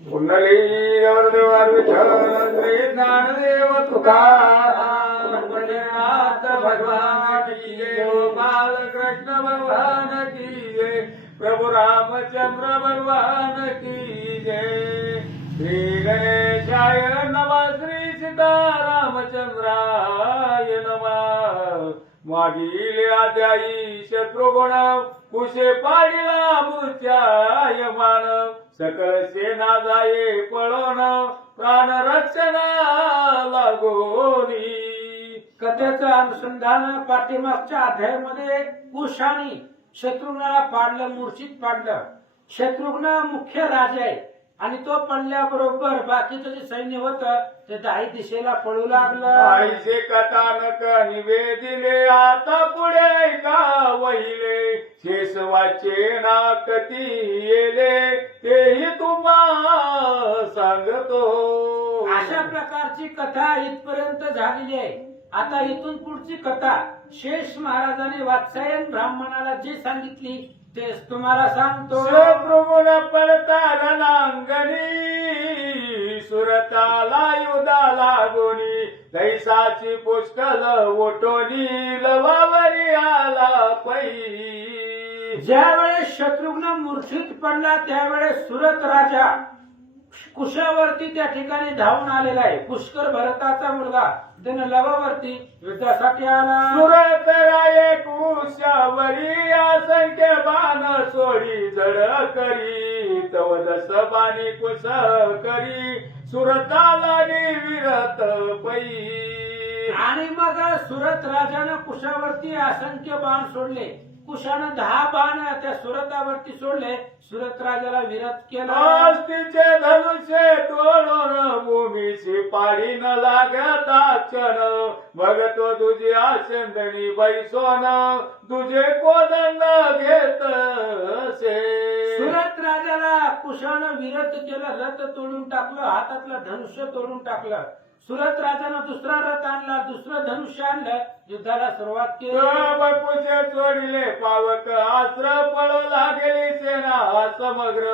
कुंडली गौरदेवार विठ्ठल श्री ज्ञानदेव तुकाराम पंढरीनाथ भगवान की जय गोपाल कृष्ण भगवान की जय प्रभु रामचंद्र भगवान की जय श्री गणेशाय नमः श्री सीतारामचंद्राय नमः मागील आद्याई शत्रुगुण कुशे पाडिला मूर्त्याय मान सकळ सेना जाये पळून प्राण रक्षणा लागोनी. कथेचं अनुसंधान पाठीमागच्या अध्यायामध्ये कुशाने शत्रुघ्नाला पाडलं, मूर्छित पाडलं. शत्रुघ्न मुख्य राजा आहे आणि तो पडल्याबरोबर बाकीचं जे सैन्य होतं ते दाही दिशेला पळू लागलं. आईचे कथानक निवेदिले आता पुढे ऐका वहिले शेष वाचे ना कती येले तेही तुम्हा सांगतो. अशा प्रकारची कथा इथपर्यंत झालेली आहे. आता इथून पुढची कथा शेष महाराजांनी वात्सायन ब्राह्मणाला जे सांगितली तेच तुम्हाला सांगतो. शत्रुगुण पडता रणांगणी सुरताला युधाला गोनी दैसाची पुष्कल ओटोनी लवावरी आला पै. ज्यावेळेस शत्रुघ्न मूर्छित पडला त्यावेळेस सुरत राजा कुशावरती त्या ठिकाणी धावून आलेला आहे. पुष्कर भरताचा मुलगा त्यानं लवावरती युद्धासाठी आला. सुरत राये कुशावरी असंख्य बाण सोडी जड करी तव जस बाणी कुश करी सुरताला विरत पै. आणि मग सुरत राजानं कुशावरती असंख्य बाण सोडले. कुशानं 10 बाण त्या सुरतावरती सोडले. सुरत राजाला विरत केला. आस्तीचे धनुष्य तोडून भूमीची पाडी न लागता क्षण बघतो तुझी आशंदनी बैसोन तुझे कोदंड घेत सुरत राजाला कुशानं विरत केलं. रथ तोडून टाकलं, हातातलं धनुष्य तोडून टाकलं. सुरत राजानं दुसरा रथ आणला, दुसरं धनुष्य आणलं, युद्धाला सुरुवात केली. बकुशे चोडिले पावक अस्त्र पळू लागली सेना समग्र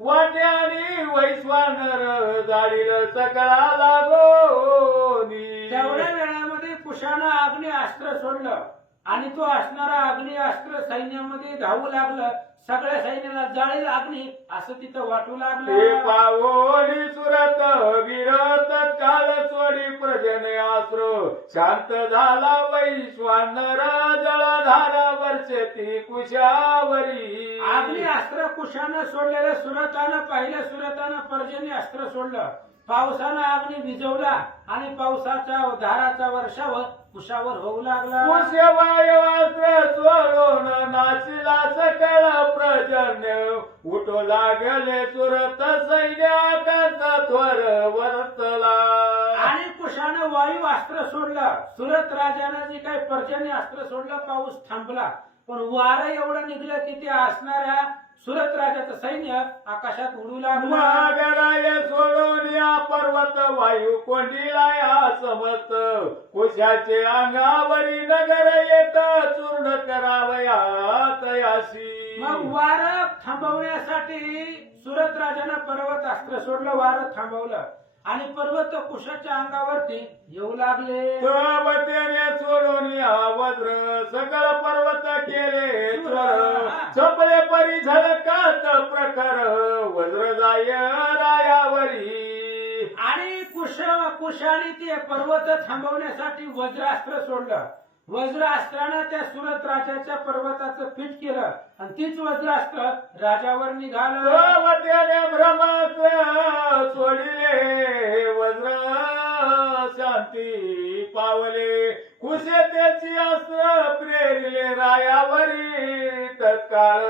वाटे आणि वैश्वानर जाडील सकळा लागोनी. तेवढ्या वेळामध्ये कुशानं अग्निअस्त्र सोडलं आणि तो असणारा अग्निअस्त्र सैन्यामध्ये धावू लागलं. सगळ्या सैन्याला जाळील अग्नी असं तिथं वाटू ते लागलं. पावोली सुरत विरत काल सोडी प्रजने आश्र शांत झाला वैश्वानर जळधारा वर्षती कुशावरी. अग्निअस्त्र कुशानं सोडलेलं सुरतानं पाहिलं. सुरतानं पर्जन्य अस्त्र सोडलं. पावसानं अग्नी विझवला आणि पावसाच्या धाराचा वर्षाव कुशावर होऊ लागला. कुशवायवास्त्र सोडून नाशिला सकळ प्रजन्य उठो लागले सुरत सैन्याकांत थोर वर्तला. आणि कुशानं वायू अस्त्र सोडलं. सुरत राजानं जे काही पर्जन्य अस्त्र सोडलं पाऊस थांबला. पण वारं एवढं निघलं की ते असणाऱ्या सुरत राजाचं सैन्य आकाशात उडू लागलं. मागराय सोडून या पर्वत वायू कोंडीला या समस्त कुशाचे अंगावरी नगर येत चूर्ण करावयात याशी. मग वारं थांबवण्यासाठी सुरत राजानं पर्वत अस्त्र सोडलं. वारं थांबवलं आणि पर्वत कुशाच्या अंगावरती येऊ लागले. त्याने सोडून या वज्र सकळ पर्वत केले स्वर चपले परी झळकात प्रखर वज्र जाय रायावरी. आणि कुशाने ते पर्वत थांबवण्यासाठी वज्रास्त्र सोडलं. वज्रास्त्रानं त्या सुरत राजाच्या पर्वताचं पीठ केलं आणि तीच वज्रास्त्र राजावर निघालं. त्याने ब्रह्मास्त्र सोडिले वज्र शांती पावले कुशे त्याची अस्त्र प्रेरिले रायावरी तत्काळ.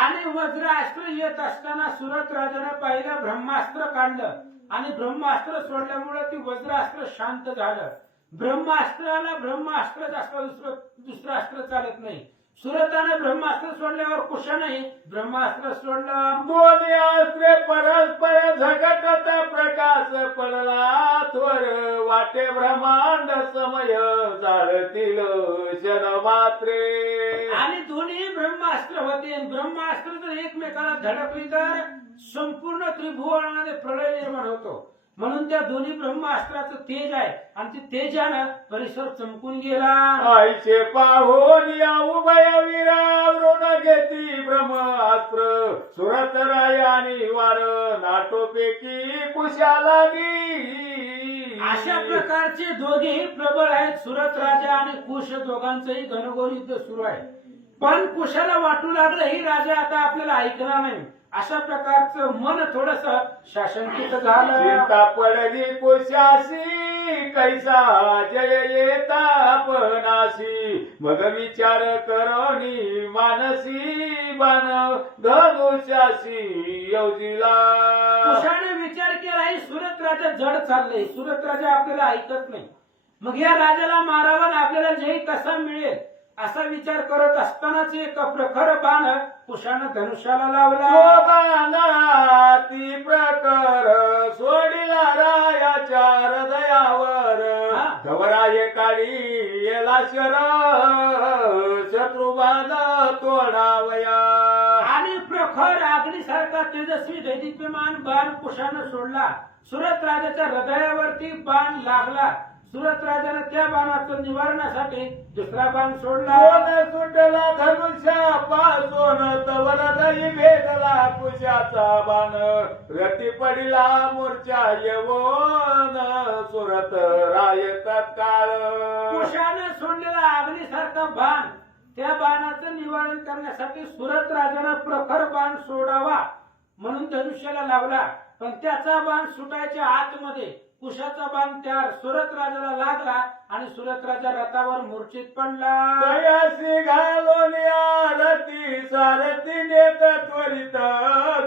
आणि वज्रास्त्र येत असताना सुरत राजानं पहिलं ब्रह्मास्त्र काढलं आणि ब्रह्मास्त्र सोडल्यामुळे ती वज्रास्त्र शांत झालं. ब्रह्मास्त्राला ब्रह्मास्त्रच असतं, दुसरं अस्त्र चालत नाही. सुरतानं ब्रह्मास्त्र सोडल्यावर कुशानंही ब्रह्मास्त्र सोडलं. दोन्ही अस्त्रे परस्पर झगटत प्रकाश पडला थोर वाटे ब्रह्मांड समय जाळतील क्षण मात्रे. आणि दोन्ही ब्रह्मास्त्र होते. ब्रह्मास्त्र जर एकमेकाला धडकली तर संपूर्ण त्रिभुवनामध्ये प्रलय निर्माण होतो. म्हणून त्या दोन्ही ब्रह्मास्त्राचं तेज आहे आणि ते तेजानं परिसर चमकून गेला. आईचे पाहून या उभय वीरावरून घेती ब्रह्मास्त्र सुरत रायानी वार नाटोपैकी कुशा लागी. अशा प्रकारचे दोघेही प्रबळ आहेत. सुरत राजा आणि कुश दोघांचंही घनघोर युद्ध सुरू आहे. पण कुशाला वाटू लागलं ही राजा आता आपल्याला ऐकणार नाही. अशा प्रकारचं मन थोडस शासनकित झालं. चिंता पडली कुशासी कैसा जय येता पणासी मग विचार करोनी मानसी बाण धनुष्यासी योजिला. कुशाने विचार केला ही सुरत राजा जड चाललंय. सुरत राजा आपल्याला ऐकत नाही. मग या राजाला मारावा आणि आपल्याला जय कसा मिळेल असा विचार करत असतानाच एक प्रखर बाण कुशानं धनुष्याला लावला. शोभाना ती प्रकर सोडिला रायाच्या हृदयावर हा. धवराय काळी येला शर शत्रुबाण तोडावया. आणि प्रखर अग्नीसारखा तेजस्वी दैदिप्यमान बाण कुशानं सोडला. सुरत राजाच्या हृदयावरती बाण लागला. सुरत राजाने त्या बाणाचं निवारणासाठी दुसरा बाण सोडला. कोण सुटला धनुष्या पासून तवर दही भेदला कुशाचा बाण रती पडिला मोर्चा येवोन सुरत राय तत्काळ. कुशाने सोडलेला अग्नीसारखा बाण त्या बाणाचं निवारण करण्यासाठी सुरत राजाने प्रखर बाण सोडावा म्हणून धनुष्याला लावला. पण त्याचा बाण सुटायच्या आतमध्ये कुशाचा बाण त्या सुरत राजाला लागला आणि सुरत राजा रथावर मूर्छित पडला. तयासी घालून आरती सारथी नेत त्वरित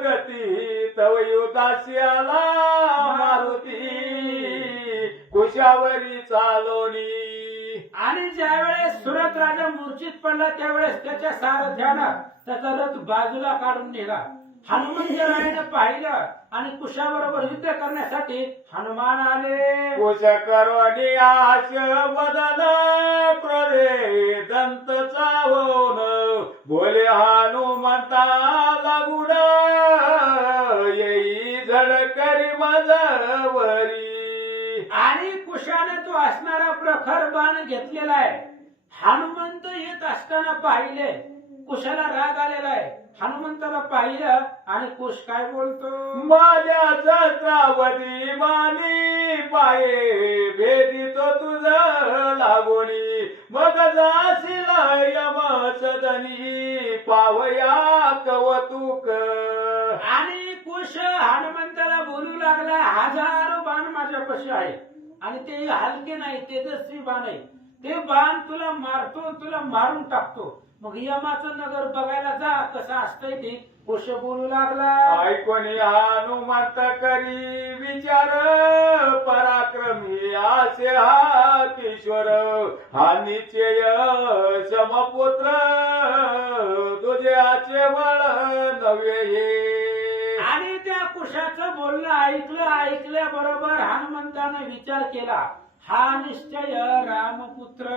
गती तव युद्धाशी आला मारुती कुशावरी चालोनी. आणि ज्यावेळेस सुरत राजा मूर्छित पडला त्यावेळेस त्याच्या सारथ्यानं त्याचा रथ बाजूला काढून नेला. हनुमंतरायाने पाहिलं आणि कुशाबरोबर युद्ध करण्यासाठी हनुमान आले. कुश करोनी आश बदन क्रोधे दंत चावून बोले हनुमंता लागून येई झड करी मजवरी. आणि कुशाने तो असणारा प्रखर बाण घेतलेला आहे. हनुमंत येत असताना पाहिले. कुशाला राग आलेला आहे. हनुमंताला पाहिलं आणि कुश काय बोलतो. माझ्या सहस्रावधी मानी पाये भेदितो तुझ लागोनी मग जाशील यम सदनी पावया कवतुक. आणि कुश हनुमंताला बोलू लागला हजारो बाण माझ्यापाशी आहे आणि ते हलके नाही तेजस्वी बाण आहे. ते बाण तुला मारतो तुला मारून टाकतो. मग यमाचं नगर बघायला जा कसं असतंय ते कुश बोलू लागला. ऐकोनी हनुमंत करी विचार पराक्रमी आसे हा किशोर हा निश्चय समपुत्र तुझ्याचे बळ नव्हे हे. आणि त्या कुशाचं बोलणं ऐकल्याबरोबर हनुमंताने विचार केला हा निश्चय रामपुत्र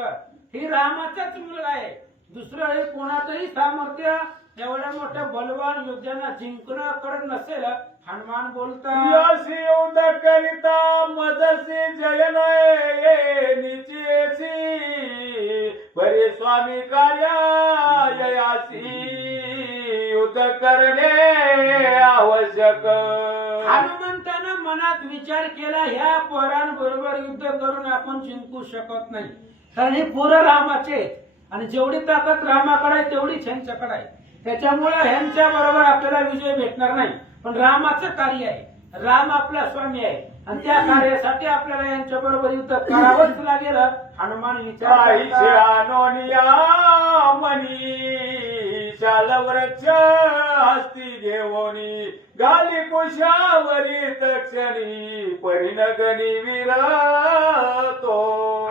ही रामाचाच मुलगा आहे. दुसरं हे कोणाचंही सामर्थ्य एवढ्या मोठ्या बलवान योद्ध्यांना जिंकणं करत नसेल. हनुमान बोलतात यशी युद्ध करिता मदसी जय नये निचेसी परे स्वामी कार्यायासी युद्ध करणे आवश्यक. हनुमंतानं मनात विचार केला ह्या पोरांबरोबर युद्ध करून आपण जिंकू शकत नाही. कारण हे पोरं रामाचे आहेत आणि जेवढी ताकद रामाकडे आहे तेवढीच ह्यांच्याकडे आहे. त्याच्यामुळे ह्यांच्या बरोबर आपल्याला विजय भेटणार नाही. पण रामाचं कार्य आहे. राम आपला स्वामी आहे आणि त्या कार्यासाठी आपल्याला यांच्या बरोबर युद्ध करावंच लागेल. हनुमान विचार मनी शालवृक्ष हस्ती घेऊनी गाली कुशावरी तक्षणी परिणगणी विरतो.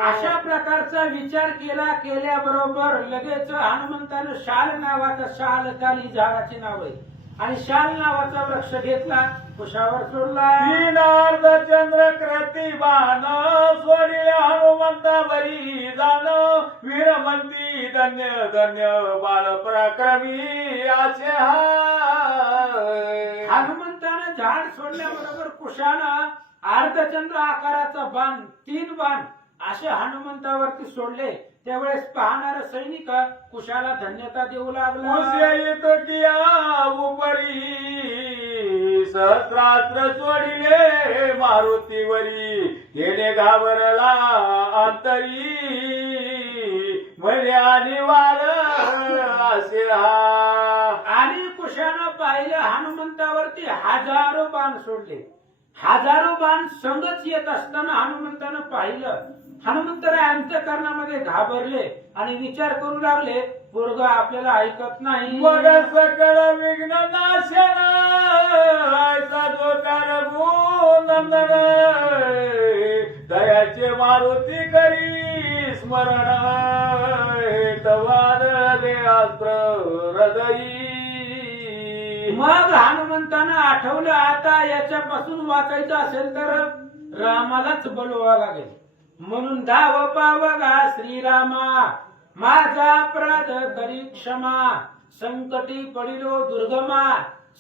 अशा प्रकारचा विचार केल्याबरोबर लगेच हनुमंतानं शाल नावाचा शाल काली झाडाचे नाव आहे आणि शाल नावाचा वृक्ष घेतला कुशावर सोडला. तीनार्ध चंद्र कृती बाण सोडिले हनुमंता बरी जाण वीरमंती धन्य धन्य बाळ पराक्रमी असे हाय. हनुमंतानं झाड सोडल्याबरोबर कुशानं अर्धचंद्र आकाराचा बाण 3 बाण असे हनुमंतावरती सोडले. त्यावेळेस पाहणारा सैनिक कुशाला धन्यता देऊ लागला. कुशयित किया उपरी सहस्रास्त्र सोडिले मारुतीवरी गेले घाबरला अंतरी म्हणे निवार असे हा. आणि कुशानं पाहिलं हनुमंतावरती हजारो बाण सोडले. हजारो बाण संगच येत असताना हनुमंतानं पाहिलं. हनुमंतराय अंतःकरणामध्ये घाबरले आणि विचार करू लागले, पोरग आपल्याला ऐकत नाही. मग सकळ विघ्न नाशन साधोकार नंदन दयाचे मारुती करी स्मरण तवार दे अस्त्र हृदयी. मग हनुमंतानं आठवलं, आता याच्यापासून वाचायचं असेल तर रामालाच बोलवा लागेल. म्हणून धाव पावगा श्रीरामा माझा अपराध करी क्षमा संकटी पडिलो दुर्गमा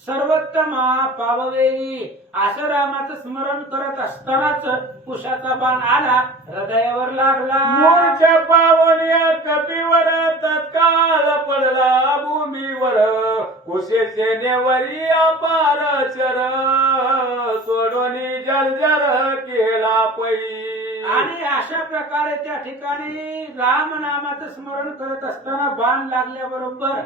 सर्वोत्तमा पाववेई. असं रामाचं स्मरण करत असतानाच कुशाचा बाण आला, हृदयावर लागला. मूळच्या पावण्या कपीवर तत्काळ पडला भूमीवर कुशे सेनेवरी अपार चर सोडोनी जर्जर केला पै. आणि अशा प्रकारे त्या ठिकाणी राम नामाचं स्मरण करत असताना बाण लागल्याबरोबर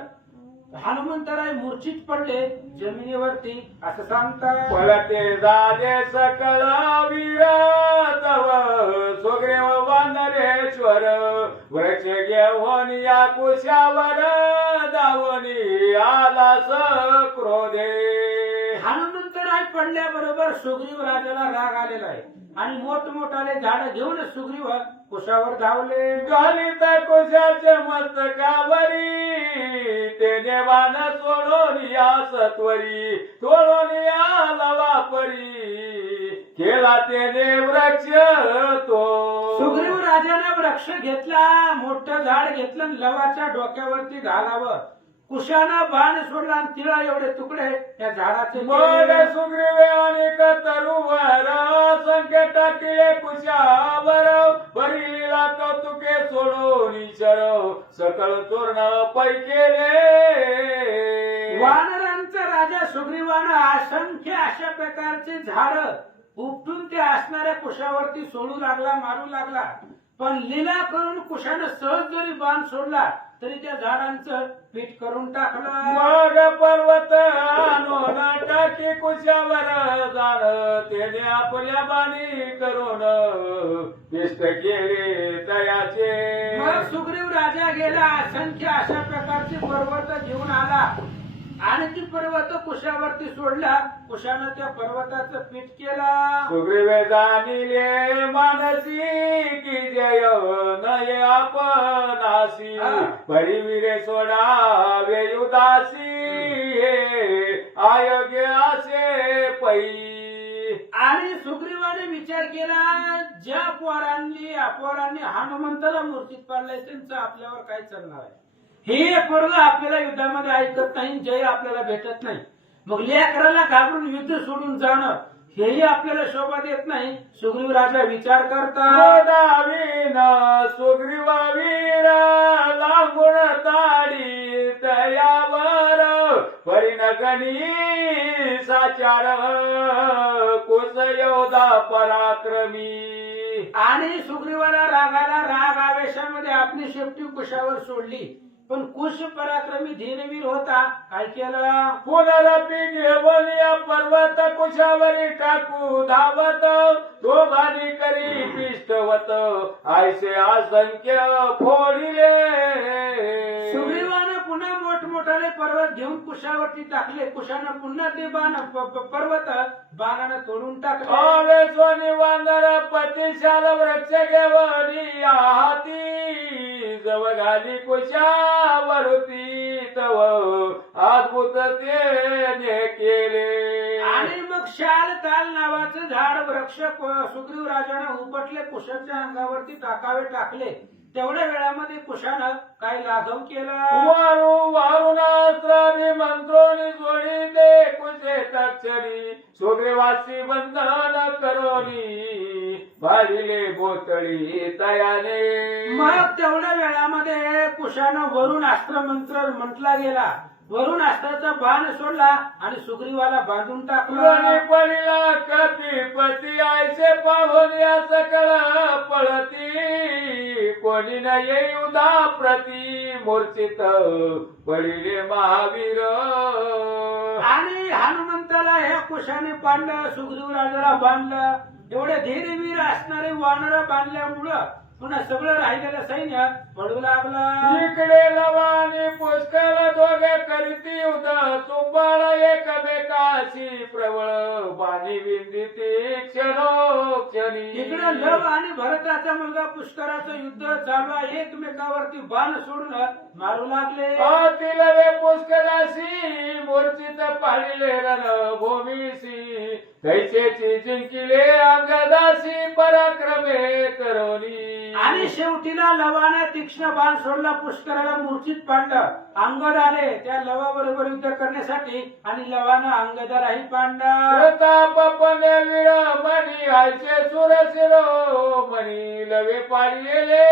हनुमंतराय मूर्छित पडले जमिनीवरती. असं सांगतात, पळते जादे सकळ वीर तव सुग्रीव वानरेश्वर वृक्ष घेऊन या कुशावर दावणी आलास क्रोधे. हनुमंतराय पडल्याबरोबर सुग्रीव राजाला राग आलेला आहे आणि मोठमोठाले झाड घेऊन सुग्रीव कुशावर धावले. घालित कुशाच्या मस्तकावरी तेने बाण सोडून या सत्वरी तोडून आला वापरी केला तेने वृक्ष तो. सुग्रीव राजाने वृक्ष घेतला, मोठं झाड घेतलं आणि लवाच्या डोक्यावरती घालावं. कुशानं बाण सोडला आणि तिळा एवढे तुकडे त्या झाडाचे मग केले. सुग्रीवे अनेक तरुवर संख्या टाकले कुशावर बरीला कौतुके सोडून ईश्वर सकळ चोरण पै केले. वानरांचा राजा सुग्रीवानं असंख्य अशा प्रकारचे झाड उपटून ते असणाऱ्या कुशावरती सोडू लागला, मारू लागला. पण लीला करून कुशानं सहज जरी बाण सोडला तरी त्या झाडांचं पीठ करून टाकलं. मग पर्वत आणून टाकी कुशावर जाण त्याने आपल्या बाणी करून पिष्ट केले तयाचे. मग सुग्रीव राजा गेला, असंख्य अशा प्रकारचे पर्वत घेऊन आला आणि ती पर्वत कुशावरती सोडला. कुशानं त्या पर्वताचं पीठ केला. सुग्रीवे जाणिले मानसी की जय नये आपणासी परिवीरे सोडावे उदासी आयोग्य असे पै. आणि सुग्रीवाने विचार केला, ज्या पोरांनी हनुमंताला मूर्तीत पाडलंय त्यांचं आपल्यावर काय चालणार आहे. हे पोरग आपल्याला युद्धामध्ये ऐकत नाही, जय आपल्याला भेटत नाही. मग लेकराला घाबरून युद्ध सोडून जाणं हेही आपल्याला शोभा देत नाही. सुग्रीव राजा विचार करतात, सुग्रीव वीर लागून ताडी तयावर परिणगणी साचार कुस योधा पराक्रमी. आणि सुग्रीवाला राग आवेशामध्ये आपली शेपटी कुशावर सोडली. पण कुश पराक्रमी धीरवीर होता, काय केलं, पुनरपी घेऊन या पर्वत कुशावरी टाकू धावत तो भानी करी पिष्टवत आयसे असंख्य फोडिले. सुग्रीवानं पुन्हा मोठमोठाले पर्वत घेऊन कुशावरती टाकले. कुशानं पुन्हा ते पर्वत बाणानं तोडून टाकले. आवेशोनी वानर पतिशाल वृक्ष घेऊन हाती जव घाली कुशावरती तव अद्भुत ते केले. आणि मग शाल ताल नावाचं झाड वृक्ष सुग्रीव राजाने उपटले, कुशाच्या अंगावरती टाकावे टाकले. तेवढ्या वेळामध्ये कुशानं काय लाघव केलं. वारुणास्त्राभी मंत्रोनी जोडी दे कुशे तक्षणी सुग्रीवासी बंधन करोनी भारिले बोतळी तयाने. मग तेवढ्या वेळामध्ये कुशानं वरुण अस्त्र मंत्र म्हटला गेला. वरुण अस्त्राचा बाण सोडला आणि सुग्रीवाला बांधून कोणी टाकला. पडिला कपीपती आयचे पाहून या सकळ पळती कोणी न येऊ प्रती मूर्छित पडिले महावीर. आणि हनुमंताला ह्या कुशाने पाडलं, सुग्रीवराजाला बांधलं. एवढे धीरवीर असणारे वानर बांधल्यामुळं पुन्हा सगळं राहिलेलं सैन्य पडू लागलं. इकडे लवानी पुष्कळ दोघे करीती युद्ध तुंबाळ एकमेकाशी प्रबळ बाणी विंदिती क्षणोक्षणी. इकडे लव आणि भरताचा मुलगा पुष्कराचं युद्ध चालू आहे. एकमेकावरती बाण सोडून मारू लागले. तिलवे पुष्कळाशी मूर्छित पाडिले रणभूमीशी कैसेची जिंकिले अंगदासी पराक्रमे करोनी. आणि शेवटीला लवाने तीक्ष्ण बाण सोडला, पुष्कराला मूर्छित पाडलं. अंगद आले त्या लवाबरोबर युद्ध करण्यासाठी आणि लवानं अंगदालाही पाडलं. प्रतापपणे वीरमणी आयचे सुर शिरोमणी लवे पाडिले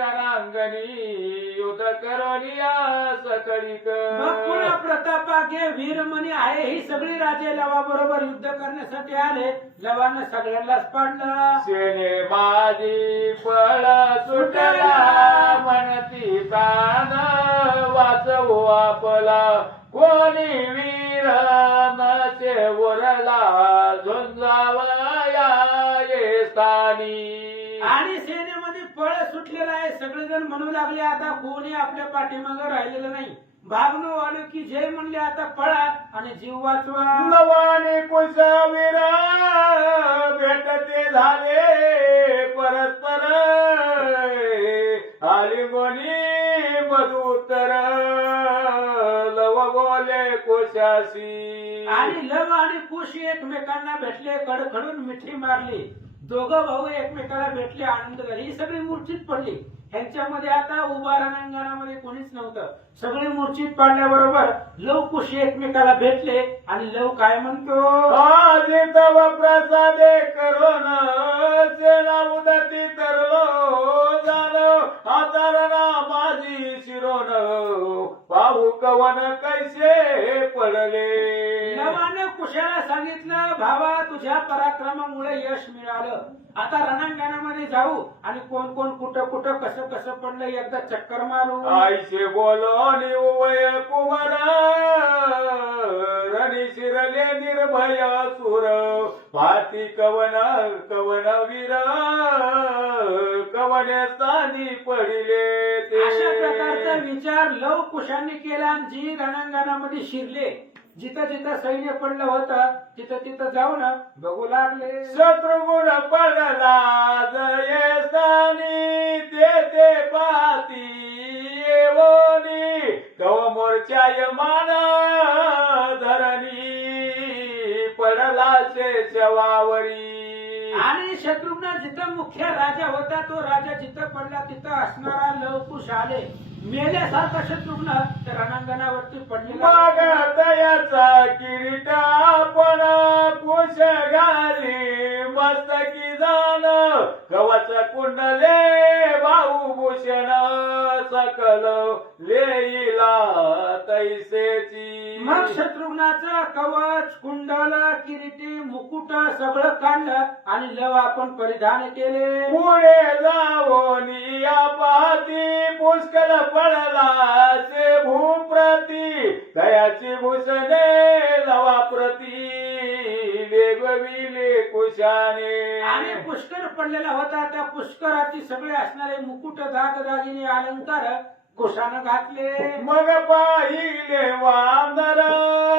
रणांगणी युद्ध करोनिया सकळीक. मग पुन्हा प्रतापाके वीरमणी आहे ही सगळी राजे लवाबरोबर युद्ध करण्यासाठी आले. लवानं सगळ्यांनाच पाडलं. सेने माझी फळ सुटला म्हणती प्राण वाचवू आपला कोणी वीर नसे वरला झुंजावया ये स्थानी. आणि सेनेमध्ये पळ सुटलेला आहे. सगळेजण म्हणू लागले आता कोणी आपल्या पाठीमागं राहिलेलं नाही. भागनो आलो की जय म्हणले आता पळा आणि जीव वाचवा. नवाने कुशवीर भेटते झाले परस्पर आलिंगोनी मधुतर लव बोले कुशाशी. आणि लव आणि कुश एकमेकांना भेटले, कडखडून मिठी मारली. दोघं भाऊ एकमेकाला भेटले, आनंद झाले. ही सगळी मूर्छित पडली. ह्यांच्यामध्ये आता उभा रणांगणामध्ये कोणीच नव्हतं. सगळे मूर्छित पडल्याबरोबर लव कुश एकमेकाला भेटले आणि लव काय म्हणतो. आजी तव प्रसादे करोन सेना उदती तरलो झालो आतारणा माझी शिरोन पाहू कवन कैसे पडले. लवानं कुशाला सांगितलं भावा तुझ्या पराक्रमामुळे यश मिळालं. आता रणांगणामध्ये जाऊ आणि कोण कोण कुठं कुठं कसं कसं पडलं एकदा चक्कर मारू. आईशे बोलो निवय कुमार रणी शिरले निर्भय सुर पाती कवन कवन वीर कवने स्थानी पडिले ते. अशा प्रकारचा विचार लव कुशाने केला आणि जी रणांगणामध्ये शिरले, जिथं जिथं सैन्य पडलं होतं तिथं तिथं जाऊन बघू लागले. शत्रुगुण पडला जय स्थानी ते पाती येवनी कव मोर्चाय मान धरणी पडला शेषवावरी. आणि शत्रुघ्न जिथं मुख्य राजा होता तो राजा जिथं पडला तिथं असणारा लवकुश आले. मेल्यासारखा शत्रुघ्न त्या रणांगणावरती पडलेला. मागतयाचा किरीट आपण कुश घाली मस्तकी जाण कवच कुंडले भाऊभूषण सकल लेईला तैसेची. मग शत्रुघ्नाचं कवच कुंडल किरीटी मुकुट सगळं काढलं आणि लव आपण परिधान केले. पुढे जावोनी या पाहती पुष्कळ पडला से भूप्रती दयाची भूषणे लवा प्रती वेगविले कुशाने. आणि पुष्कर पडलेला होता त्या पुष्कराची सगळे असणारे मुकुट दागदागिने अलंकार कुशानं घातले. मग पाहिले वानर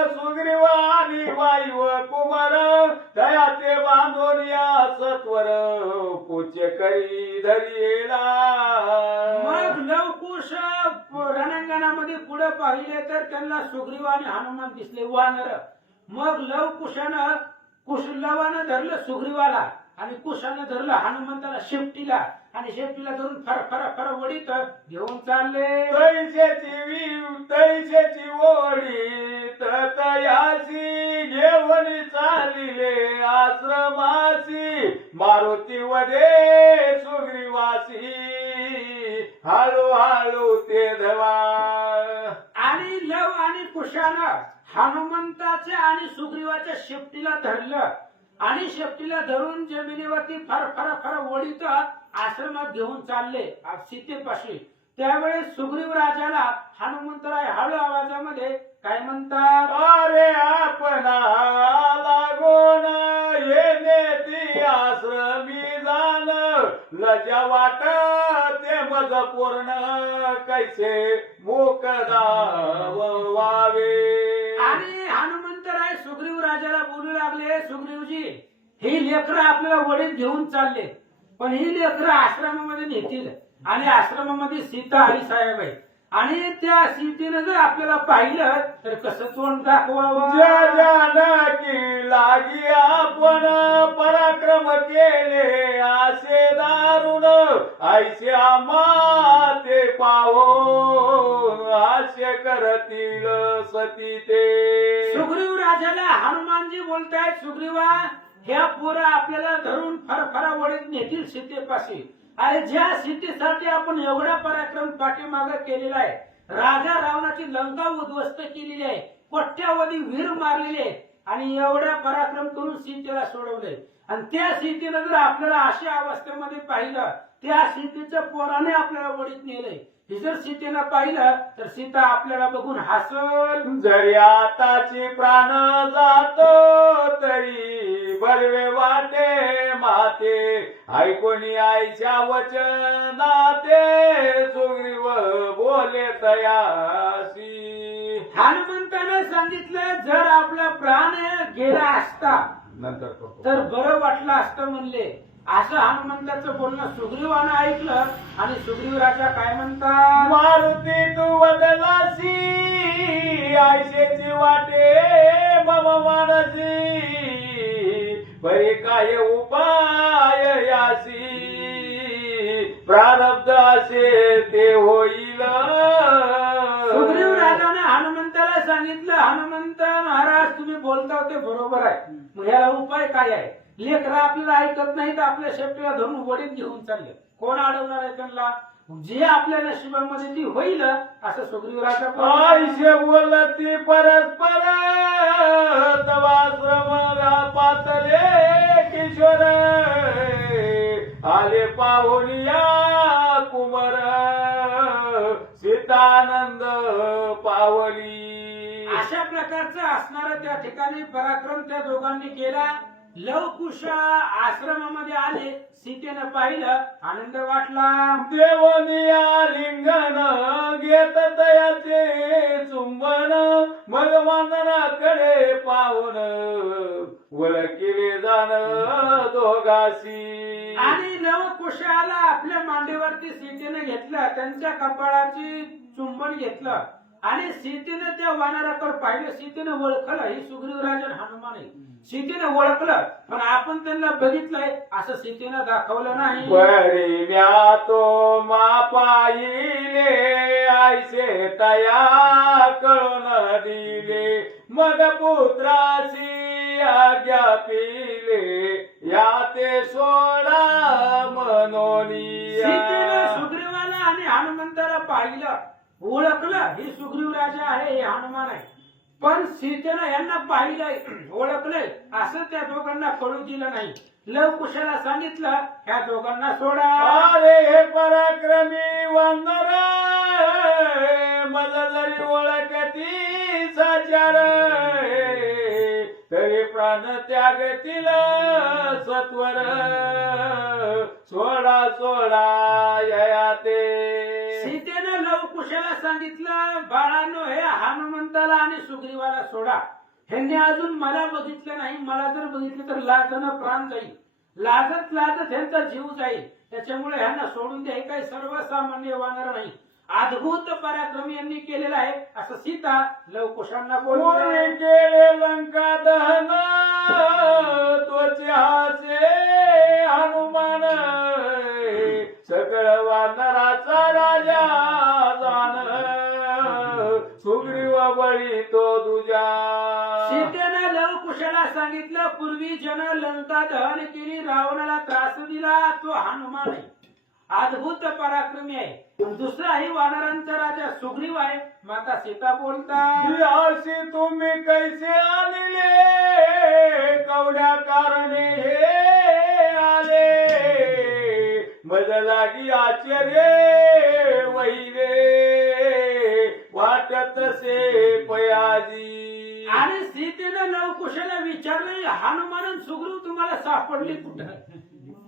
सुग्रीवानी वायू कुमार दयाचे बांधून या सत्वर पूज्य करी धरिला. मग लवकुश रणांगणामध्ये पुढे पाहिले तर त्यांना सुग्रीव आणि हनुमान दिसले वानर. मग लवकुशानं लवानं धरलं सुग्रीवाला आणि कुशाने धरलं हनुमंताला शेपटीला आणि शेपटीला धरून फर फर फर वडीत घेऊन चालले. तैशेची ओढी तयाशी घेऊन चालिले आश्रमासी मारुती वदे सुग्रीवासी हळूहळू ते धवा. आणि लव आणि कुशानं हनुमंताच्या आणि सुग्रीवाच्या शेपटीला धरलं आणि शेपटीला धरून जमिनीवरती फर फर फर ओढीत आश्रमात घेऊन चालले सीतेपाशी. त्यावेळेस सुग्रीव राजाला हनुमंतराय हळू आवाजामध्ये काय म्हणतात, अरे आपणा लागून येणे ती आश्रमी जाण लजा वाट ते मज पूर्ण कैसे मोकदा व्हावे. आणि हनुमंतराय सुग्रीव राजाला बोलू लागले, सुग्रीवजी ही लेकरं आपल्याला वडीत घेऊन चालले, पण ही लेकरं आश्रमामध्ये नेतील आणि आश्रमामध्ये सीता आई साहेब आहे आणि त्या सीतेनं जर आपल्याला पाहिलं तर कसं तोंड दाखवावं. की लागी आपण पराक्रम केले आसे दारुण ऐसे आम्हा ते पाहो हास्य करतील सती ते. सुग्रीव राजाला हनुमानजी बोलतायत, सुग्रीवा ह्या पोरं आपल्याला धरून फरफरा वडीत नेतील सीतेपाशी. अरे ज्या सीतेसाठी आपण एवढा पराक्रम पाठीमागे केलेला आहे, राजा रावणाची लंका उद्ध्वस्त केलेली आहे, कोट्यावधी वीर मारलेले आणि एवढा पराक्रम करून सीतेला सोडवले आणि त्या सीतेला जर आपल्याला अशा अवस्थेमध्ये पाहिलं, त्या सीतेच्या पोराने आपल्याला वडीत नेलंय, हे जर सीतेला पाहिलं तर सीता आपल्याला बघून हसल. जरी आताची प्राण जातो तरी बरवे वाटे माते ऐकोणी आईच्या वचनाते सुग्रीव बोले तयासी. हनुमंताने सांगितलं जर आपला प्राण गेला असता नंतर करतो तर बरं वाटलं असतं म्हणले. असं हनुमंताचं बोलणं सुग्रीवानं ऐकलं आणि सुग्रीव राजा काय म्हणतात, मारुती तू बदलासी आयशेची वाटे मम मानसी परी काय उपाय यासी प्रारब्ध असे ते होईल. सुग्रीव राजाने हनुमंताला सांगितलं, हनुमंत महाराज तुम्ही बोलता ते बरोबर आहे, मग याला उपाय काय आहे. लेकरं आपल्याला ऐकत नाही तर आपल्या शेपटीला धरून वडीत घेऊन चालले, कोण अडवणार आहे त्यांना. जे आपल्या नशिबामध्ये ती होईल असं सुग्रीव राजा आयुष्य बोलती परस्पर तवाश्रम पातले किशोर आले पाहुनिया कुमर सीतानंद पावली. अशा प्रकारचं असणारं त्या ठिकाणी पराक्रम त्या दोघांनी केला. लवकुश आश्रमामध्ये आले, सीतेनं पाहिलं, आनंद वाटला. देवनिया लिंगन घेत तयाचे चुंबन मगवंदनाकडे पाहून वळकिले जाण दोघासी. आणि लवकुशाला आपल्या मांडीवरती सीतेनं घेतलं, त्यांच्या कपाळाची चुंबन घेतलं आणि सीतेनं त्या वानराकडे पाहिलं. सीतेनं ओळखलं ही सुग्रीव राजन हनुमान आहे, सीतेनं ओळखलं, पण आपण त्यांना बघितलंय असं सीतेनं दाखवलं नाही. बरी म्या तो मापाईले आयसे तया कळून दिले मग पुत्रासी आज्ञा पिले या ते सोडा मनोनी. सीतेनं सुग्रीवाला आणि हनुमंताला पाहिलं, ओळखलं ही सुग्रीव राजा आहे, हे हनुमान आहे, पण सीतेनं यांना पाहिलंय, ओळखलंय असं त्या दोघांना कळू दिलं नाही. लवकुशाला सांगितलं ह्या दोघांना सोडा. अरे हे पराक्रमी वानर मला जरी ओळखती साचार तरी प्राण त्यागतील सत्वर सोडा सोडा या ते. सीतेनं लवकुशाला सांगितलं बाळांनो हे हनुमंताला आणि सुग्रीवाला सोडा, ह्यांनी अजून मला बघितलं नाही, मला जर बघितलं तर लाजनं प्राण जाईल, लाजत लाजत ह्यांचा जीव जाईल, त्याच्यामुळे ह्यांना सोडून द्या, हे काही सर्वसामान्य वानर नाही, अद्भुत पराक्रमी यांनी केलेला आहे असं सीता लवकुशांना पूर्वी केले लंका दहन त्वचे हासे जन लंका दहन केली, रावणाला त्रास दिला, तो हनुमान आहे. अद्भुत पराक्रमी आहे. दुसराही वानरांचा राजा सुग्रीव आहे. माता सीता बोलतात, अशी तुम्ही कैसे आणले, कवड्या कारणे हे आले, मज लागी आश्चर्य वैरे, वाटत से पयाजी. आणि सीतेनं लवकुशाला विचारले, हनुमान सुग्रीव तुम्हाला सापडले कुठं?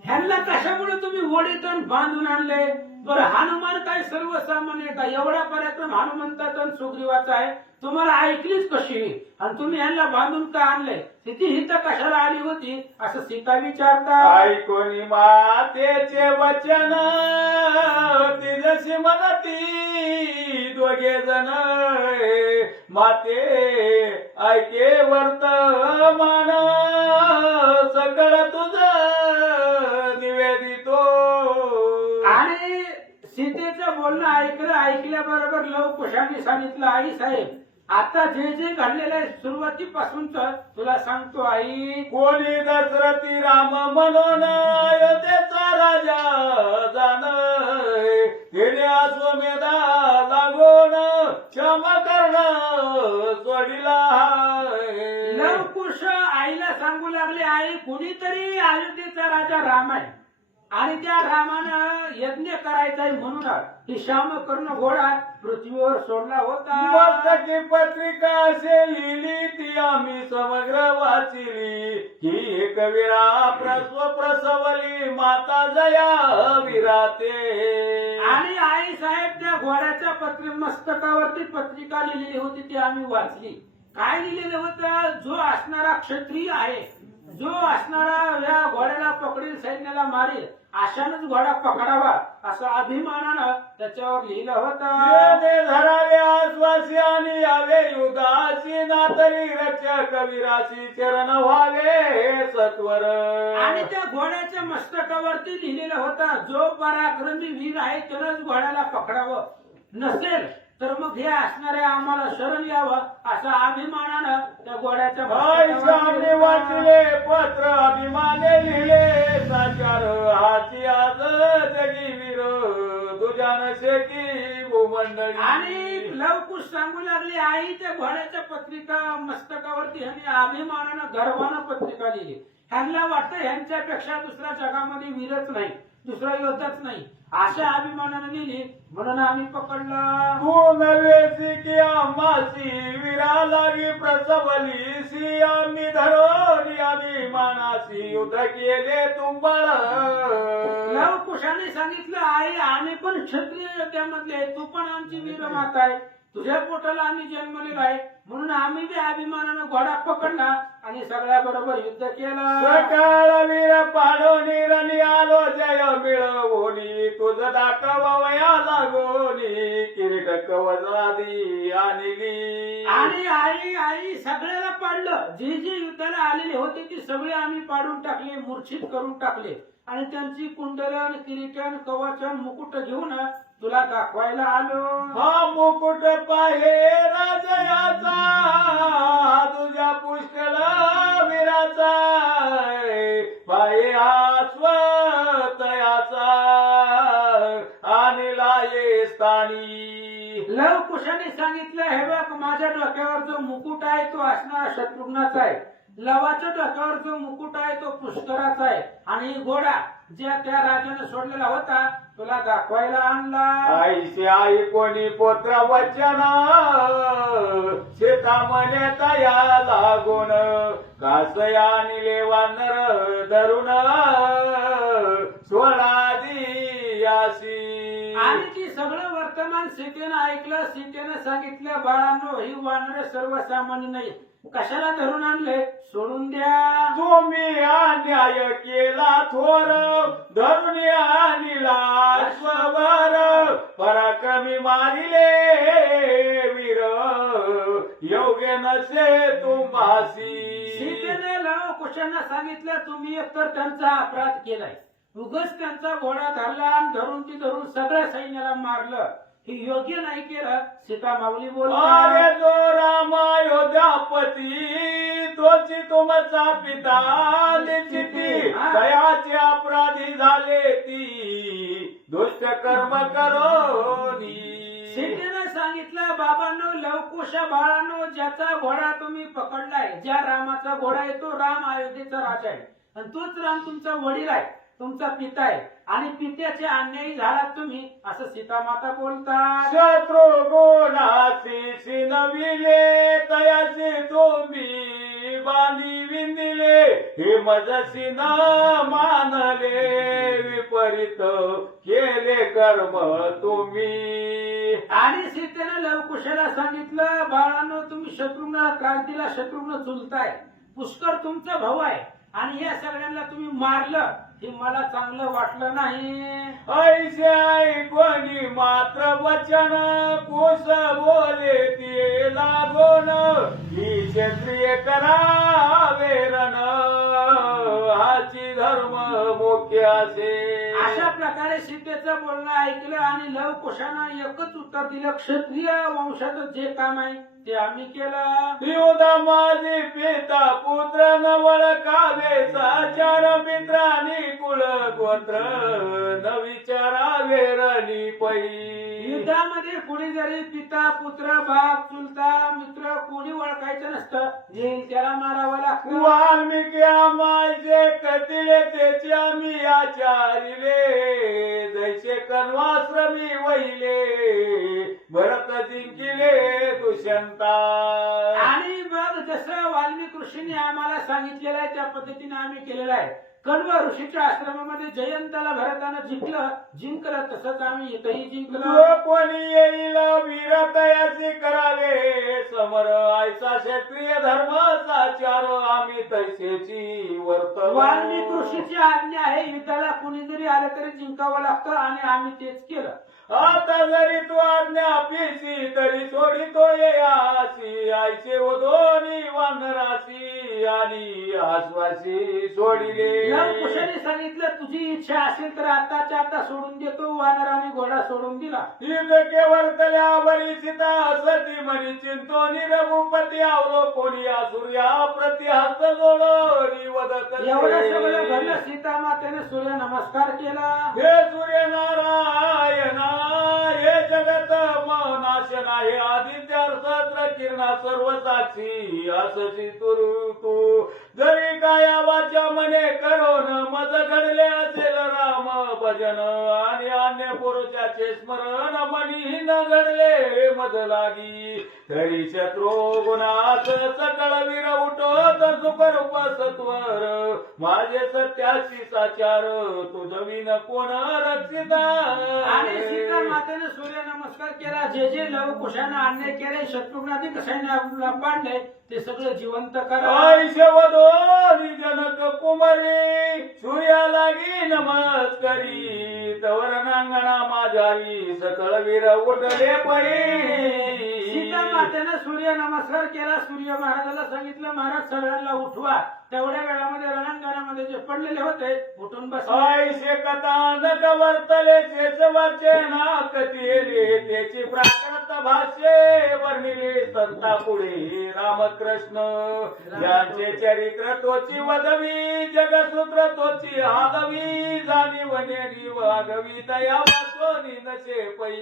ह्यांना कशामुळे तुम्ही ओढीतून बांधून आणले? बरं, हनुमान काय सर्वसामान्य का? एवढा पराक्रम हनुमंताचा आणि सुग्रीवाचा आहे, तुम्हाला ऐकलीच कशी? आणि तुम्ही ह्यांना बांधून का आणले? तिथे हित कशाला आली होती असं सीता विचारतात. ऐकोनी मातेचे वचन, तिजशी म्हणती दोघे जण, माते ऐके वर्तमान, सकळ तुझ निवेदितो. आणि सीतेचं बोलणं ऐकल्याबरोबर लवकुशाने सांगितलं, आई साहेब, आता जे जे घडलेलं आहे सुरुवातीपासूनच तुला सांगतो आई. कोणी दशरथी राम म्हणून अयोध्येचा राजा जाण, तिने अश्वमेधा लागून क्षमा कर्ण सोडिला. लवकुश आईला सांगू लागले, आई, कुणीतरी अयोध्येचा राजा राम आहे आणि त्या रामानं यज्ञ करायचा आहे म्हणून ही श्यामकर्ण घोडा पृथ्वीवर सोडला होता. मस्तकी पत्रिका असे लिहिली, ती आम्ही समग्र वाचिली, ही एक वीरा प्रसवली, माता जया विराते. आणि आई साहेब त्या घोड्याच्या मस्तकावरती पत्रिका लिहिलेली होती, ती आम्ही वाचली. काय लिहिलेलं होतं? जो असणारा क्षत्रिय आहे, जो असणारा या घोड्याला पकडील, सैन्याला मारेल, अशानच घोडा पकडावा असं अभिमानानं त्याच्यावर लिहिलं होतं. धरावे आश्वासी आणि यावे युगाशी, नातरी रक्षक वीराशी चरण व्हावे सत्वर. आणि त्या घोड्याच्या मस्तकावरती लिहिलेलं होतं, जो पराक्रमी वीर आहे त्यानंच घोड्याला पकडावं, नसेल तर मग हे असणारे आम्हाला शरण यावं असं अभिमानानं त्या घोड्याच्या सामने वाचले पत्र, अभिमाने लिहिले साचार, हाची आज जगी वीर, तुझ्या नशेकी भूमंडळी. आणि लवकुश सांगू लागली, आई, त्या घोड्याच्या पत्रिका मस्तकावरती ह्यांनी अभिमानानं गर्वानं पत्रिका लिहिली. ह्यांना वाटतं ह्यांच्यापेक्षा दुसऱ्या जगामध्ये वीरच नाही, दुसरा योद्धाच नाही, अशा अभिमानानं लिहिली म्हणून आम्ही पकडलं. तू नव्हेसी की आम्हासी, वीरा लागी प्रसवलीसी, आम्ही धरोनी अभिमानासी, युद्ध केले तुंबळ. लवकुशाने सांगितलं, आई, आम्ही पण क्षत्रिय योद्ध्यामधले, तू पण आमची वीरमाता आहे, तुझ्या पोटाला आम्ही जन्मलेला आहे, म्हणून आम्ही बी अभिमानानं घोडा पकडला आणि सगळ्या बरोबर युद्ध केलं. सकाळ वीर पाडोनी रणी आलो, जय मिळवोनी, तुझ दाखवया लागोनी, किरीट कवचादी आणली. आणि आई सगळ्याला पाडलं. जे जे युद्धाला आलेले होते ते सगळे आम्ही पाडून टाकले, मूर्छित करून टाकले आणि त्यांची कुंडलन, किरीटन, कवचन, मुकुट घेऊन तुला दाखवायला आलो. हा मुकुट पाहे राजयाचा, तुझ्या पुष्कळ वीराचा, पाये हा स्वतयाचा, आणि लाये स्थानी. लवकुशाने सांगितलं, हे बघ, माझ्या डोक्यावर जो मुकुट आहे तो असणारा शत्रुघ्नाचा आहे, लवाच्या डोक्यावर जो मुकुट आहे तो पुष्कराचा आहे, आणि घोडा ज्या त्या राजाने सोडलेला होता तुला दाखवायला आणला. आईशी आई कोणी पुत्र वचन, शेता म्हणे तया लागून, कासया निले वानर धरून, सोळादी याशी. आणि ती सगळं वर्तमान सीतेनं ऐकलं. सीतेनं सांगितलं, बाळांनो, ही वानर सर्वसामान्य नाही, कशाला धरून आणले? सोडून द्या. तुम्ही अन्याय केला थोर, धरून आणला स्ववर, पराक्रमी मारिले वीर, योग्य नसे तुम्हासी. सीतेने लवकुशांना सांगितलं, तुम्ही एकतर त्यांचा अपराध केलाय, उगच त्यांचा घोडा धरला आणि धरून सगळ्या सैन्याला मारलं, हे योग्य नाही केलं. सीता माऊली बोलतात, अरे जो राम अयोध्यापती तोची तुमचा पिता निश्चिती दयाचे अपराधी झाले ती दुष्ट कर्म करोनी. सीतेनं सांगितलं, बाबांनो, लवकुशा बाळांनो, ज्याचा घोडा तुम्ही पकडलाय, ज्या रामाचा घोडा आहे तो राम अयोध्येचा राजा आहे आणि तोच राम तुमचा वडील आहे, तुमचा पिता आहे आणि पित्याचे अन्यायी झालात तुम्ही, असं सीता माता बोलतात. शत्रू गुणाची शिनविले तयाचे तुम्ही बांधी विंदिले हे मजसी न मानले विपरीत केले कर्म तुम्ही. आणि सीतेनं लवकुशाला सांगितलं, बाळांनो, तुम्ही शत्रुघ्नाला त्रास दिला, शत्रुघ्न चुलताय, पुष्कर तुमचा भाऊ आहे आणि या सगळ्यांना तुम्ही मारलं, हे मला चांगलं वाटलं नाही. ऐसे ऐकूनी मात्र वचन कुस बोले ते लागोन ही क्षत्रिय करावे रण हाची धर्म मुख्य असे. अशा प्रकारे सीतेचं बोलणं ऐकलं आणि लवकुशानं एकच उत्तर दिलं, क्षत्रिय वंशाचं जे काम आहे ते आम्ही केलं. युधा माझे पिता पुत्र नवळ कावेचा चार मित्रांनी कुळ गोत्र न विचारावे रणी पै. युद्धामध्ये कुणी जरी पिता पुत्र बाप चुलता मित्र कोणी ओळखायचं नसतं, येईल त्याला मारावं लागतं. वाल्मिकी माझे कथिले त्याचे आम्ही आचारिले जैसे कन्वाश्रमी वहिले भरत जिंकिले दुष्यंता. आणि मग जसं वाल्मिक ऋषीने आम्हाला सांगितलेलं आहे त्या पद्धतीने आम्ही केलेलं आहे. कण्व ऋषीच्या आश्रमामध्ये जयंताला भरतानं जिंकलं तसंच आम्ही इथंही जिंकलो. जो कोणी येईल वीरतयासी करावे समर ऐसा क्षत्रिय धर्माचा चार आम्ही तैसेची वर्त. वाल्मिक ऋषीची आज्ञा आहे, युद्धाला कुणी जरी आलं तरी जिंकावं लागतं आणि आम्ही तेच केलं. आता जरी तू आज्ञा पिसी तरी सोडितो यासी ऐसे व दोन्ही वानरासी आणि आश्वासी सोडिले. लवकुशाने सांगितलं, तुझी इच्छा असेल तर आताच्या आता सोडून देतो. वानराने घोडा सोडून दिला. युद्ध केवळ तल्या बरी सीता सती मनी चिंतोनी रघुपती आवलो कोणी सूर्या प्रति हस्त जोडोनी वदत. एवढं सगळं घडलं. सीता मातेने सूर्य नमस्कार केला. हे सूर्य नारायणा हे जगत नाशन आहे आदित्य सहस्र किरणा सर्व साक्षी असशी तू जरी काया वाचा मने करोन मज घडले असेल राम भजन आणि अन्य पुरुषाचे स्मरण मनी न घडले मज लागी तरी शत्रू गुणात सकळ वीर उठत सुखरूप सत्वर माझे सत्याशी साचार तुझविन कोण रक्षिता. आणि सीता मातेने सूर्य नमस्कार केला. जे जे लवकुशानं अन्याय केले, शत्रुघ्नाने कशाने आपल्याला पाडले, ते सगळं जिवंत करा. ऐशवदोनी जनक कुमारी सूर्या लागी नमस्कारी तवर नांगणा माझारी सकळ वीर उठले परी. सीता मातेने सूर्य नमस्कार केला. सूर्य महाराजाला सांगितलं, महाराज सगळ्यांना उठवा. तेवढ्या वेळामध्ये रणांगणामध्ये जे पडलेले होते उठून बसले. ऐसे कथा नक वर्तले तेच वाचना कथिले त्याची प्राकृत भाष्ये वर्णिले संता पुढे रामकृष्ण यांचे चरित्र तोची वदवी जगसूत्र तोची आगवी जाणीवनेरी वागवी तया वाचोनी नशे पै.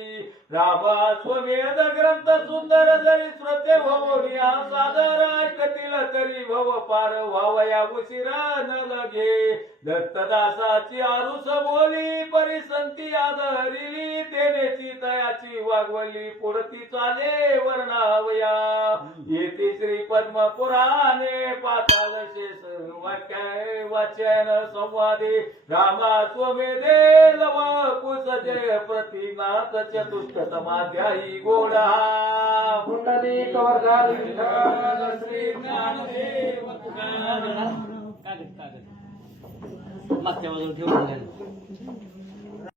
रामा स्वमेध ग्रंथ सुंदर जरी श्रोते भवनिया सादर ऐकतील तरी भव पार व्हावया उशिरा न लगे. दत्तदासाची आरुस बोली परिसंती आदरिली तेनेची तयाची वागवली पुढती चाले वर्णावया. येथे श्री पद्म पुराणे पाताल शेष वाक्य वाचन संवादे रामा स्वमेधे लव कुसजय प्रतिनाथ चतुष्टमाध्यायी गोडा. पुंडलिक वरदारी विठ्ठल श्री ज्ञानदेव कागद मागच्या बाजूला ठेवून